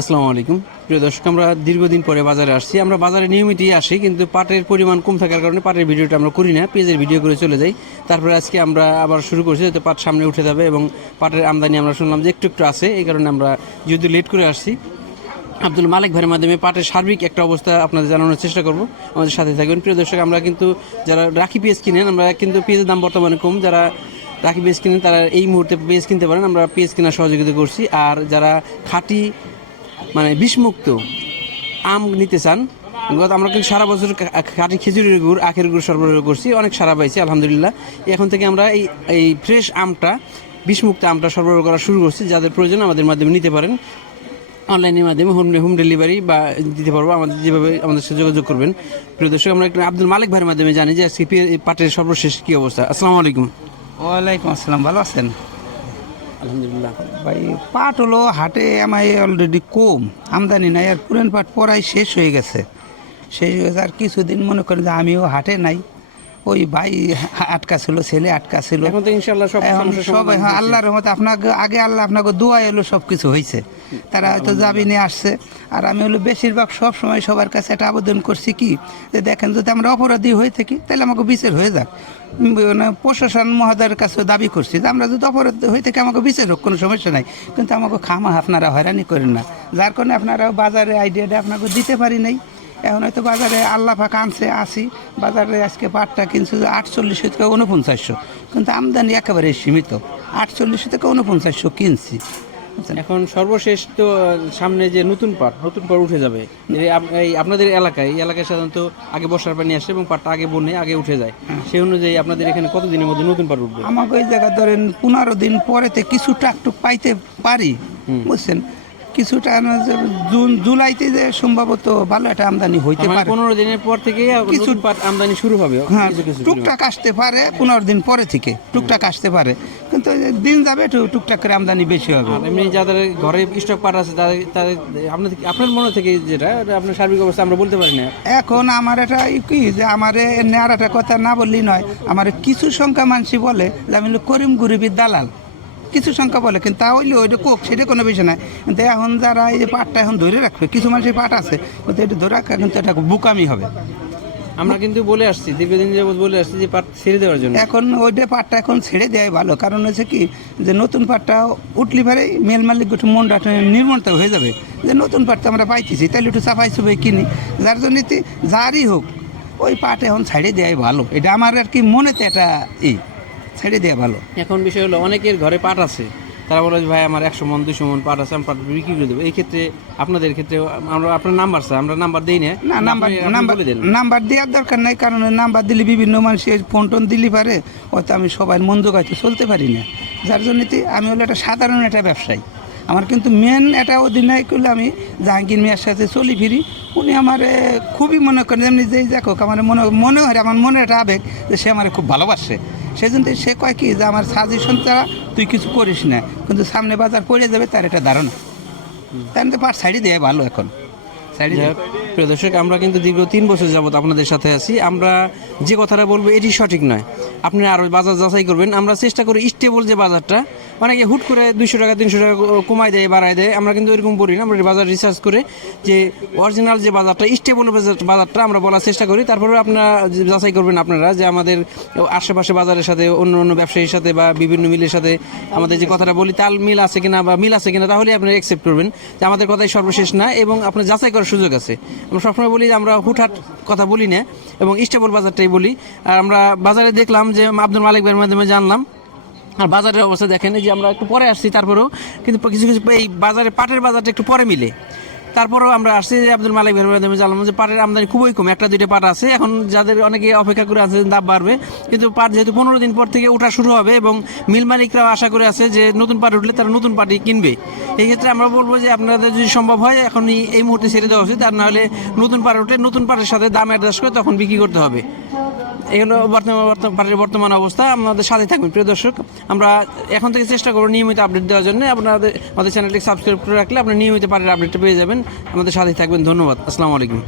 আসসালামু আলাইকুম প্রিয় দর্শক, আমরা দীর্ঘদিন পরে বাজারে আসছি। আমরা বাজারে নিয়মিতই আসি, কিন্তু পাটের পরিমাণ কম থাকার কারণে পাটের ভিডিওটা আমরা করি না, পেঁয়াজের ভিডিও করে চলে যাই। তারপরে আজকে আমরা আবার শুরু করছি, যাতে পাট সামনে উঠে যাবে এবং পাটের আমদানি আমরা শুনলাম যে একটু একটু আছে, এই কারণে আমরা যেহেতু লেট করে আসছি, আব্দুল মালিক ভাইয়ের মাধ্যমে পাটের সার্বিক একটা অবস্থা আপনাদের জানানোর চেষ্টা করব। আমাদের সাথে থাকবেন প্রিয় দর্শক। আমরা কিন্তু যারা রাখি পেঁয়াজ কিনেন, আমরা কিন্তু পেঁয়াজের দাম বর্তমানে কম, যারা রাখি পেঁয়াজ কিনেন তারা এই মুহূর্তে পেঁয়াজ কিনতে পারেন, আমরা পেঁয়াজ কেনার সহযোগিতা করছি। আর যারা খাঁটি মানে বিষমুক্ত আম নিতে চান, আমরা কিন্তু সারা বছর খাঁটি খেজুরের গুড়, আখের গুড় সরবরাহ করছি, অনেক সারা পাইছি আলহামদুলিল্লাহ। এখন থেকে আমরা এই ফ্রেশ আমটা, বিষমুক্ত আমটা সরবরাহ করা শুরু করছি। যাদের প্রয়োজন আমাদের মাধ্যমে নিতে পারেন, অনলাইনের মাধ্যমে হোম ডেলিভারি বা দিতে পারবো, আমাদের যেভাবে আমাদের সাথে যোগাযোগ করবেন। প্রিয় দর্শক, আমরা একটু আব্দুল মালিক ভাইয়ের মাধ্যমে জানি যে আজকে পাটের সর্বশেষ কী অবস্থা। আসসালামু আলাইকুম। ওয়ালাইকুম আসসালাম, ভালো আছেন? আলহামদুলিল্লাহ ভাই, পাট হলো হাটে আমার অলরেডি কম আমদানি নাই, আর পুরান পাট পড়াই শেষ হয়ে গেছে। আর কিছুদিন মনে করেন যে আমিও হাটে নাই, ওই ভাই আটকা ছিল, ছেলে আটকা ছিল। এখন তো ইনশাআল্লাহ সবাই আল্লাহর রহমতে আপনাকে আগে আল্লাহ আপনাকে দোয়া এলো, সব কিছু হয়েছে। তারা হয়তো জামিনে আসছে। আর আমি হলো বেশিরভাগ সব সময় সবার কাছে একটা আবেদন করছি কি, যে দেখেন যদি আমরা অপরাধী হয়ে থাকি তাহলে আমাকে বিচার হয়ে যাক। মানে প্রশাসন মহোদয়ের কাছে দাবি করছি যে আমরা যদি অপরাধ হয়ে থাকি আমাকে বিচার হোক, কোনো সমস্যা নাই, কিন্তু আমাকে খামা আপনারা হয়রানি করেন না। যার কারণে আপনারা বাজারে আইডিয়াটা আপনাকে দিতে পারি নাই। এখন হয়তো বাজারে আল্লাহ ফাঁকা আনছে, আসি বাজারে আজকে পাটটা কিনছে 48 থেকে 4900, কিন্তু আমদানি একেবারে সীমিত। 48 থেকে 4900 কিনছি। এখন সর্বশেষ তো সামনে যে নতুন পাট উঠে যাবে এই আপনাদের এলাকায়, এই এলাকায় সাধারণত আগে বর্ষার পানি আসে এবং পাটটা আগে বন্যে আগে উঠে যায়। সেই অনুযায়ী আপনাদের এখানে কতদিনের মধ্যে নতুন পাট উঠবে? আমাকে ওই জায়গা ধরেন 15 দিন পরেতে কিছুটা একটু পাইতে পারি, বুঝছেন। কিছুটা জুলাইতে যে সম্ভবত ভালো একটা আমদানি হইতে পারে। 15 দিনের পর থেকে কিছু পাট আমদানি শুরু হবে। হ্যাঁ, টুকটাক আসতে পারে 15 দিন পরে থেকে, টুকটাক আসতে পারে, কিন্তু দিন যাবে টুকটাক করে আমদানি বেশি হবে। এমনি যাদের ঘরে স্টক পাট আছে তাদের আপনার মনে থেকে যেটা আপনার সার্বিক অবস্থা আমরা বলতে পারি না। এখন আমার এটা কি যে আমার নেওয়ার একটা কথা না বললেই নয়, আমার কিছু সংখ্যা মানুষই বলে যে আমি করিম গরিবের দালাল, কিছু সংখ্যা বলে, কিন্তু তা হইলে ওইটা কোক, সেটা কোনো বিষয় নাই। কিন্তু এখন যারা এই যে পাটটা এখন ধরে রাখবে, কিছু মানুষের পাট আছে, কিন্তু এটা ধরে রাখা কিন্তু এটা বুকামি হবে। আমরা কিন্তু বলে আসছি, দীর্ঘদিন যাবত বলে আসছি যে পাট ছেড়ে দেওয়ার জন্য। এখন ওইটা পাটটা এখন ছেড়ে দেওয়াই ভালো, কারণ হচ্ছে কি যে নতুন পাটটা উঠলি পারে মেল মালিক একটু মনটা নির্মলতা হয়ে যাবে যে নতুন পাটটা আমরা পাইতেছি, তাহলে একটু চাপাই চুপাই কিনি। যার জন্য যারই হোক ওই পাট এখন ছেড়ে দেওয়াই ভালো, এটা আমার আর কি মনেতে একটা ছেড়ে দেওয়া ভালো। এখন বিষয় হলো অনেকের ঘরে পাট আছে, তারা বলে যে ভাই আমার 100 মন 200 মন পাট আছে, আমি পাট বিক্রি করে দেবো। এই ক্ষেত্রে আপনাদের ক্ষেত্রে আমরা আপনার নাম্বার স্যার, আমরা নাম্বার দিই না। নাম্বার দেওয়ার দরকার নাই, কারণ নাম্বার দিলে বিভিন্ন মানুষের ফোন টোন দিলে পারে, হয়তো আমি সবাই মন দোকাইতে চলতে পারি না। যার জন্য আমি হলো একটা সাধারণ একটা ব্যবসায়ী। আমার কিন্তু মেন একটা অধিনায়ক করলে আমি জাহাঙ্গীর মিয়ার সাথে চলি ফিরি। উনি আমার খুবই মনে করেন যেমনি যেই যাক হোক, আমার মনে হয় আমার মনে একটা আবেগ যে সে আমার খুব ভালোবাসে। সেই জন্য সে কয় কি যে আমার সাজেশন ছাড়া তুই কিছু করিস না, কিন্তু সামনে বাজার পড়ে যাবে তার একটা ধারণা। তাই তো পাট সাইডে দেয় ভালো এখন। প্রিয় দর্শক, আমরা কিন্তু দীর্ঘ 3 বছর যাবত আপনাদের সাথে আছি। আমরা যে কথাটা বলবো এটি সঠিক নয়, আপনারা আরও বাজার যাচাই করবেন। আমরা চেষ্টা করি স্টেবল যে বাজারটা, অনেকে হুট করে 200 টাকা 300 টাকা কমায় দেয় বাড়ায় দেয়, আমরা কিন্তু এরকম বলি না। আমরা বাজার রিসার্চ করে যে অরিজিনাল যে বাজারটা, স্টেবল বাজারটা আমরা বলার চেষ্টা করি। তারপরে আপনারা যাচাই করবেন আপনারা যে আমাদের আশেপাশে বাজারের সাথে অন্য অন্য ব্যবসায়ীর সাথে বা বিভিন্ন মিলের সাথে আমাদের যে কথাটা বলি তাল মিল আছে কিনা বা মিল আছে কিনা, তাহলে আপনারা অ্যাকসেপ্ট করবেন যে আমাদের কথাই সর্বশেষ না, এবং আপনার যাচাই করার সুযোগ আছে। আমরা সবসময় বলি যে আমরা হুটহাট কথা বলি না এবং স্টেবল বাজারটাই বলি। আর আমরা বাজারে দেখলাম যে আব্দুল মালিক ভাইয়ের মাধ্যমে জানলাম, আর বাজারের অবস্থা দেখেন যে আমরা একটু পরে আসছি, তারপরেও কিন্তু কিছু কিছু এই বাজারে পাটের বাজারটা একটু পরে মিলে, তারপরেও আমরা আসছি যে আব্দুল মালিক ভাইয়ের মাধ্যমে জানলাম যে পাটের আমদানি খুবই কম, 1-2টা পাট আছে। এখন যাদের অনেকে অপেক্ষা করে আছে দাম বাড়বে, কিন্তু পাট যেহেতু 15 দিন পর থেকে ওঠা শুরু হবে এবং মিল মালিকরাও আশা করে আছে যে নতুন পাট উঠলে তারা নতুন পাটই কিনবে। এই ক্ষেত্রে আমরা বলবো যে আপনাদের যদি সম্ভব হয় এখনই এই মুহূর্তে ছেড়ে দেওয়া উচিত, আর নাহলে নতুন পাট উঠলে নতুন পাটের সাথে দাম অ্যাডজাস্ট করে তখন বিক্রি করতে হবে। এই হলো বর্তমান অবস্থা। আমাদের সাথে থাকবেন প্রিয় দর্শক। আমরা এখন থেকে চেষ্টা করবো নিয়মিত আপডেট দেওয়ার জন্য। আমাদের চ্যানেলটি সাবস্ক্রাইব করে রাখলে আপনি নিয়মিত পাটের আপডেটটা পেয়ে যাবেন। আমাদের সাথে থাকবেন। ধন্যবাদ। আসসালামু আলাইকুম।